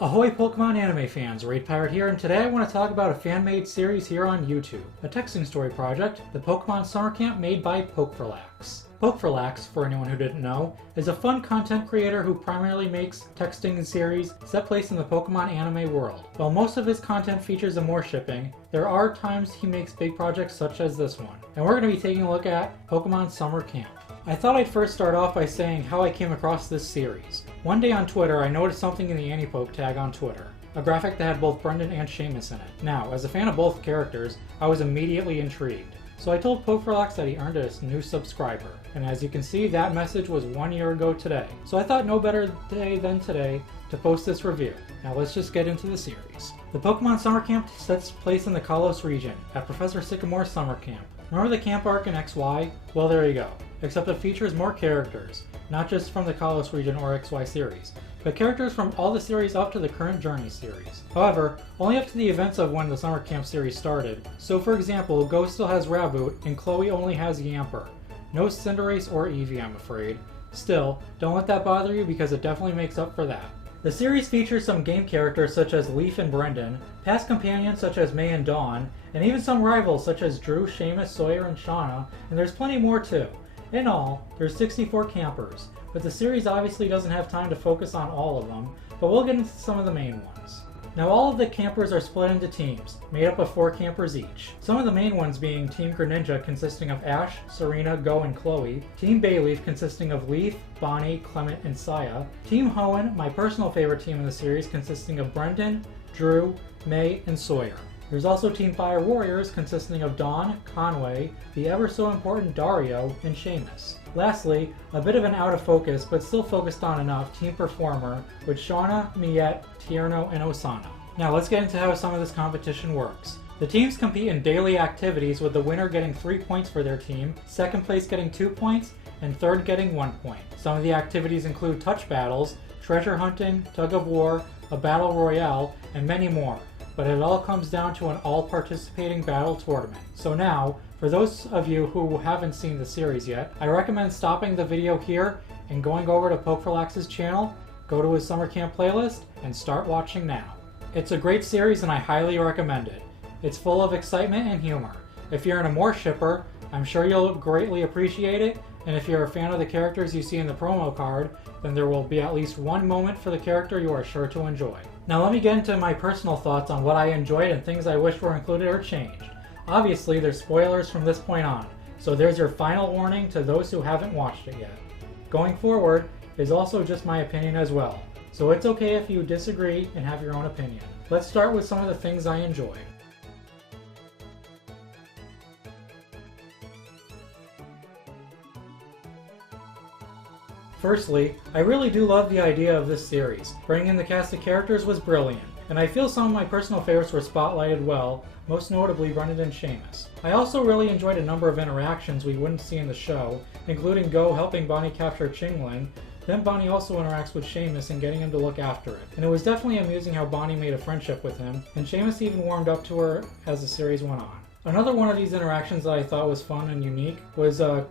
Ahoy Pokemon anime fans, Raid Pirate here, and today I want to talk about a fan-made series here on YouTube. A texting story project, the Pokemon Summer Camp made by Pokeferlax. Pokeferlax, for anyone who didn't know, is a fun content creator who primarily makes texting series set place in the Pokemon anime world. While most of his content features Amore shipping, there are times he makes big projects such as this one. And we're going to be taking a look at Pokemon Summer Camp. I thought I'd first start off by saying how I came across this series. One day on Twitter, I noticed something in the anipoke tag on Twitter, a graphic that had both Brendan and Seamus in it. Now, as a fan of both characters, I was immediately intrigued. So I told Pokeferlax that he earned a new subscriber, and as you can see, that message was 1 year ago today. So I thought no better day than today to post this review. Now let's just get into the series. The Pokemon Summer Camp sets place in the Kalos region, at Professor Sycamore's summer camp. Remember the camp arc in XY? Well, there you go. Except it features more characters, not just from the Kalos region or XY series, but characters from all the series up to the current Journey series. However, only up to the events of when the Summer Camp series started. So for example, Go still has Raboot, and Chloe only has Yamper. No Cinderace or Eevee, I'm afraid. Still, don't let that bother you because it definitely makes up for that. The series features some game characters such as Leaf and Brendan, past companions such as May and Dawn, and even some rivals such as Drew, Seamus, Sawyer, and Shauna, and there's plenty more too. In all, there's 64 campers, but the series obviously doesn't have time to focus on all of them, but we'll get into some of the main ones. Now all of the campers are split into teams, made up of 4 campers each. Some of the main ones being Team Greninja consisting of Ash, Serena, Go, and Chloe, Team Bayleaf consisting of Leaf, Bonnie, Clement, and Saya, Team Hoenn, my personal favorite team in the series, consisting of Brendan, Drew, May, and Sawyer. There's also Team Fire Warriors consisting of Dawn, Conway, the ever so important Dario, and Seamus. Lastly, a bit of an out of focus but still focused on enough, Team Performer with Shauna, Miette, Tierno, and Osana. Now let's get into how some of this competition works. The teams compete in daily activities with the winner getting 3 points for their team, second place getting 2 points, and third getting 1 point. Some of the activities include touch battles, treasure hunting, tug of war, a battle royale, and many more. But it all comes down to an all-participating battle tournament. So now, for those of you who haven't seen the series yet, I recommend stopping the video here and going over to Pokeferlax's channel, go to his summer camp playlist, and start watching now. It's a great series and I highly recommend it. It's full of excitement and humor. If you're an Amore shipper, I'm sure you'll greatly appreciate it, and if you're a fan of the characters you see in the promo card, then there will be at least one moment for the character you are sure to enjoy. Now let me get into my personal thoughts on what I enjoyed and things I wish were included or changed. Obviously, there's spoilers from this point on, so there's your final warning to those who haven't watched it yet. Going forward is also just my opinion as well, so it's okay if you disagree and have your own opinion. Let's start with some of the things I enjoyed. Firstly, I really do love the idea of this series. Bringing in the cast of characters was brilliant, and I feel some of my personal favorites were spotlighted well, most notably Brendan and Seamus. I also really enjoyed a number of interactions we wouldn't see in the show, including Go helping Bonnie capture Chingling, then Bonnie also interacts with Seamus and getting him to look after it. And it was definitely amusing how Bonnie made a friendship with him, and Seamus even warmed up to her as the series went on. Another one of these interactions that I thought was fun and unique was the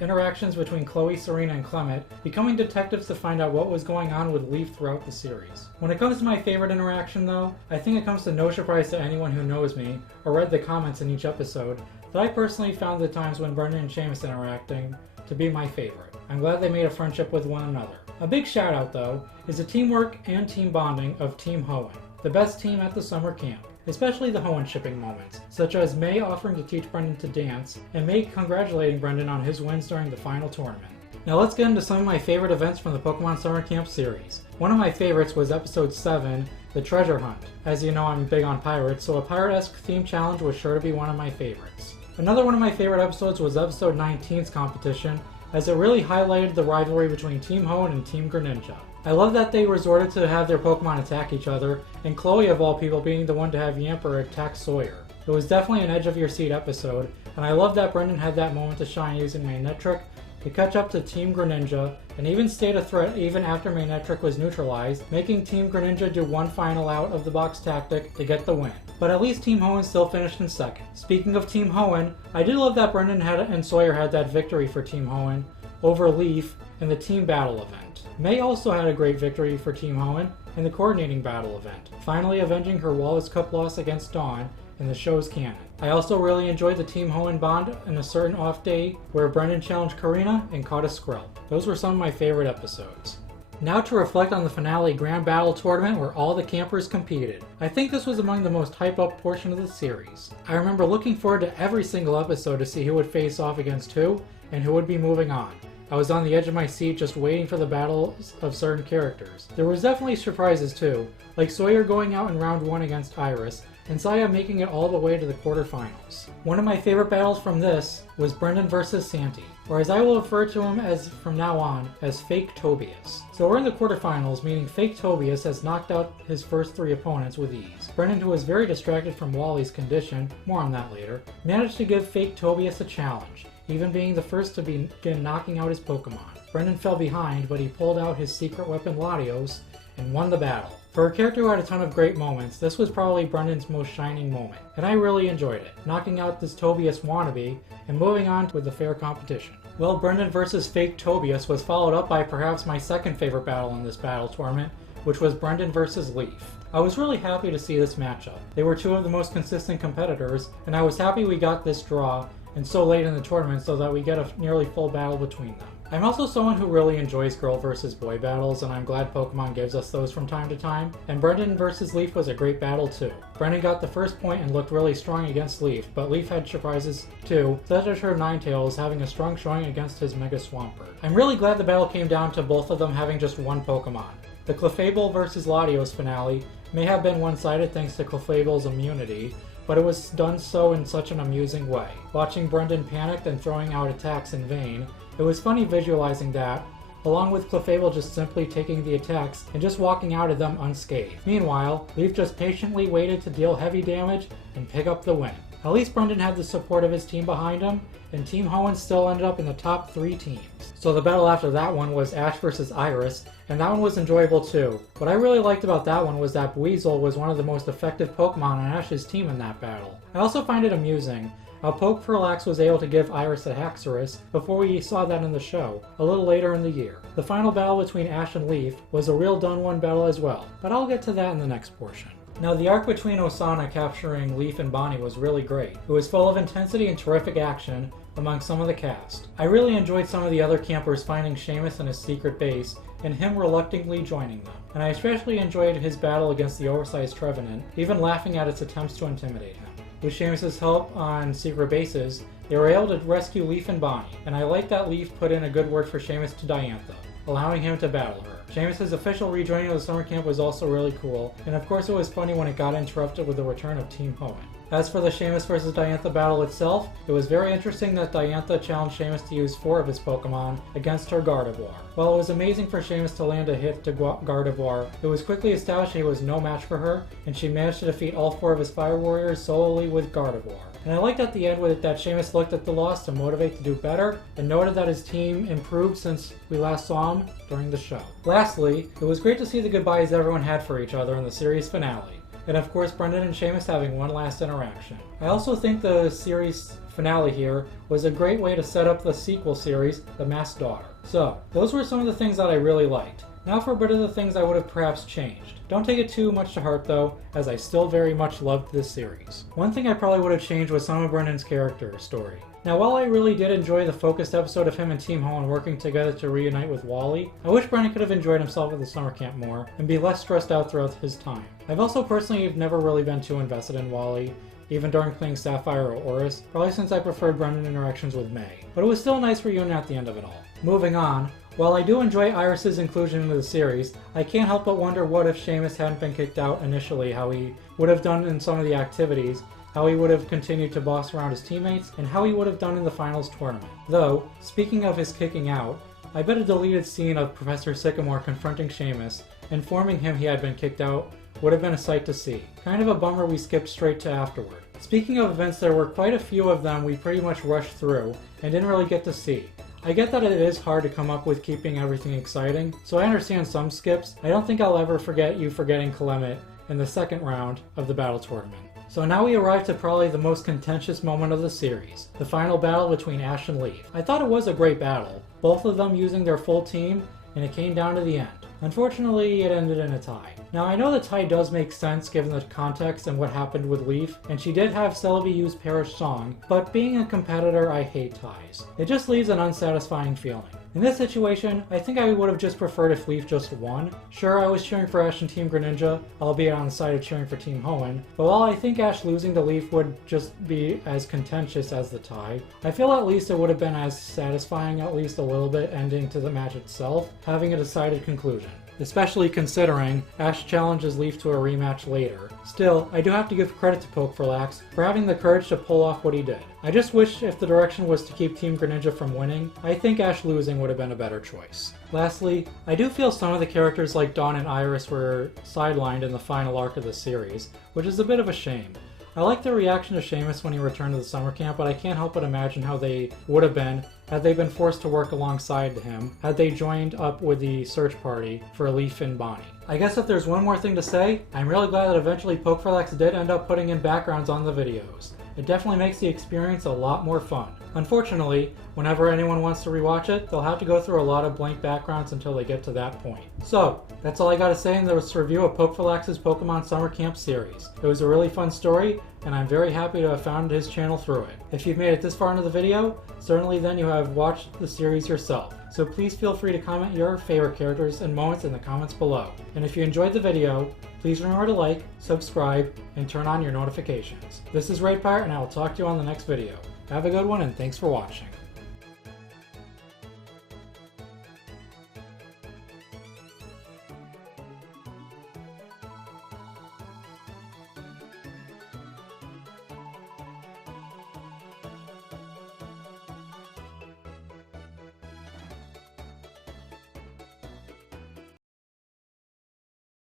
interactions between Chloe, Serena, and Clement, becoming detectives to find out what was going on with Leaf throughout the series. When it comes to my favorite interaction though, I think it comes to no surprise to anyone who knows me, or read the comments in each episode, that I personally found the times when Brendan and Seamus interacting to be my favorite. I'm glad they made a friendship with one another. A big shout out though, is the teamwork and team bonding of Team Hoenn, the best team at the summer camp. Especially the Hoenn shipping moments, such as May offering to teach Brendan to dance, and May congratulating Brendan on his wins during the final tournament. Now let's get into some of my favorite events from the Pokemon Summer Camp series. One of my favorites was episode 7, the treasure hunt. As you know, I'm big on pirates, so a pirate-esque theme challenge was sure to be one of my favorites. Another one of my favorite episodes was episode 19's competition, as it really highlighted the rivalry between Team Hoenn and Team Greninja. I love that they resorted to have their Pokemon attack each other, and Chloe of all people being the one to have Yamper attack Sawyer. It was definitely an edge of your seat episode, and I love that Brendan had that moment to shine using Manectric to catch up to Team Greninja, and even stayed a threat even after Manectric was neutralized, making Team Greninja do one final out of the box tactic to get the win. But at least Team Hoenn still finished in second. Speaking of Team Hoenn, I did love that Brendan and Sawyer had that victory for Team Hoenn, over Leaf in the team battle event. May also had a great victory for Team Hoenn in the coordinating battle event, finally avenging her Wallace Cup loss against Dawn in the show's canon. I also really enjoyed the Team Hoenn bond in a certain off day where Brendan challenged Karina and caught a Skrill. Those were some of my favorite episodes. Now to reflect on the finale Grand Battle Tournament where all the campers competed. I think this was among the most hype-up portion of the series. I remember looking forward to every single episode to see who would face off against who and who would be moving on. I was on the edge of my seat just waiting for the battles of certain characters. There was definitely surprises too, like Sawyer going out in round 1 against Iris, and Saya making it all the way to the quarterfinals. One of my favorite battles from this was Brendan versus Santi, or as I will refer to him as from now on, as Fake Tobias. So we're in the quarterfinals, meaning Fake Tobias has knocked out his first 3 opponents with ease. Brendan, who was very distracted from Wally's condition, more on that later, managed to give Fake Tobias a challenge, even being the first to begin knocking out his Pokemon. Brendan fell behind, but he pulled out his secret weapon Latios and won the battle. For a character who had a ton of great moments, this was probably Brendan's most shining moment, and I really enjoyed it, knocking out this Tobias wannabe and moving on with the fair competition. Well, Brendan versus Fake Tobias was followed up by perhaps my second favorite battle in this battle tournament, which was Brendan versus Leaf. I was really happy to see this matchup. They were 2 of the most consistent competitors, and I was happy we got this draw and so late in the tournament so that we get a nearly full battle between them. I'm also someone who really enjoys girl versus boy battles, and I'm glad Pokemon gives us those from time to time, and Brendan versus Leaf was a great battle too. Brendan got the first point and looked really strong against Leaf, but Leaf had surprises too, such as her Ninetales having a strong showing against his Mega Swampert. I'm really glad the battle came down to both of them having just one Pokemon. The Clefable versus Latios finale may have been one-sided thanks to Clefable's immunity, but it was done so in such an amusing way. Watching Brendan panicked and throwing out attacks in vain, it was funny visualizing that, along with Clefable just simply taking the attacks and just walking out of them unscathed. Meanwhile, Leaf just patiently waited to deal heavy damage and pick up the win. At least Brendan had the support of his team behind him, and Team Hoenn still ended up in the top 3 teams. So the battle after that one was Ash versus Iris, and that one was enjoyable too. What I really liked about that one was that Weasel was one of the most effective Pokemon on Ash's team in that battle. I also find it amusing how Pokeferlax was able to give Iris a Haxorus before we saw that in the show, a little later in the year. The final battle between Ash and Leaf was a real done-won battle as well, but I'll get to that in the next portion. Now, the arc between Osana capturing Leaf and Bonnie was really great. It was full of intensity and terrific action among some of the cast. I really enjoyed some of the other campers finding Seamus in his secret base and him reluctantly joining them. And I especially enjoyed his battle against the oversized Trevenant, even laughing at its attempts to intimidate him. With Seamus' help on secret bases, they were able to rescue Leaf and Bonnie, and I like that Leaf put in a good word for Seamus to Diantha, allowing him to battle her. Seamus' official rejoining of the summer camp was also really cool, and of course it was funny when it got interrupted with the return of Team Hoenn. As for the Seamus vs. Diantha battle itself, it was very interesting that Diantha challenged Seamus to use 4 of his Pokemon against her Gardevoir. While it was amazing for Seamus to land a hit to Gardevoir, it was quickly established he was no match for her, and she managed to defeat all 4 of his Fire Warriors solely with Gardevoir. And I liked at the end with it that Seamus looked at the loss to motivate to do better, and noted that his team improved since we last saw him during the show. Lastly, it was great to see the goodbyes everyone had for each other in the series finale. And of course Brendan and Seamus having one last interaction. I also think the series finale here was a great way to set up the sequel series, The Masked Daughter. So, those were some of the things that I really liked. Now for a bit of the things I would have perhaps changed. Don't take it too much to heart though, as I still very much loved this series. One thing I probably would have changed was some of Brendan's character story. Now while I really did enjoy the focused episode of him and Team Hoenn working together to reunite with Wally, I wish Brendan could have enjoyed himself at the summer camp more and be less stressed out throughout his time. I've also personally never really been too invested in Wally, even during playing Sapphire or Oris, probably since I preferred Brendan interactions with May. But it was still a nice reunion at the end of it all. Moving on, while I do enjoy Iris' inclusion into the series, I can't help but wonder what if Seamus hadn't been kicked out initially, how he would have done in some of the activities, how he would have continued to boss around his teammates, and how he would have done in the finals tournament. Though, speaking of his kicking out, I bet a deleted scene of Professor Sycamore confronting Seamus, informing him he had been kicked out, would have been a sight to see. Kind of a bummer we skipped straight to afterward. Speaking of events, there were quite a few of them we pretty much rushed through, and didn't really get to see. I get that it is hard to come up with keeping everything exciting, so I understand some skips. I don't think I'll ever forget you forgetting Clement in the second round of the battle tournament. So now we arrive to probably the most contentious moment of the series, the final battle between Ash and Leaf. I thought it was a great battle, both of them using their full team, and it came down to the end. Unfortunately, it ended in a tie. Now, I know the tie does make sense given the context and what happened with Leaf, and she did have Celebi use Perish Song, but being a competitor, I hate ties. It just leaves an unsatisfying feeling. In this situation, I think I would have just preferred if Leaf just won. Sure, I was cheering for Ash and Team Greninja, albeit on the side of cheering for Team Hoenn, but while I think Ash losing to Leaf would just be as contentious as the tie, I feel at least it would have been as satisfying, at least a little bit, ending to the match itself, having a decided conclusion. Especially considering Ash challenges Leaf to a rematch later. Still, I do have to give credit to Pokeferlax for having the courage to pull off what he did. I just wish if the direction was to keep Team Greninja from winning, I think Ash losing would have been a better choice. Lastly, I do feel some of the characters like Dawn and Iris were sidelined in the final arc of the series, which is a bit of a shame. I like the reaction to Seamus when he returned to the summer camp, but I can't help but imagine how they would have been had they been forced to work alongside him, had they joined up with the search party for Leaf and Bonnie. I guess if there's one more thing to say, I'm really glad that eventually Pokeferlax did end up putting in backgrounds on the videos. It definitely makes the experience a lot more fun. Unfortunately, whenever anyone wants to rewatch it, they'll have to go through a lot of blank backgrounds until they get to that point. So, that's all I gotta say in this review of Pokeferlax's Pokemon Summer Camp series. It was a really fun story, and I'm very happy to have found his channel through it. If you've made it this far into the video, certainly then you have watched the series yourself. So please feel free to comment your favorite characters and moments in the comments below. And if you enjoyed the video, please remember to like, subscribe, and turn on your notifications. This is Raid Pirate, and I will talk to you on the next video. Have a good one, and thanks for watching.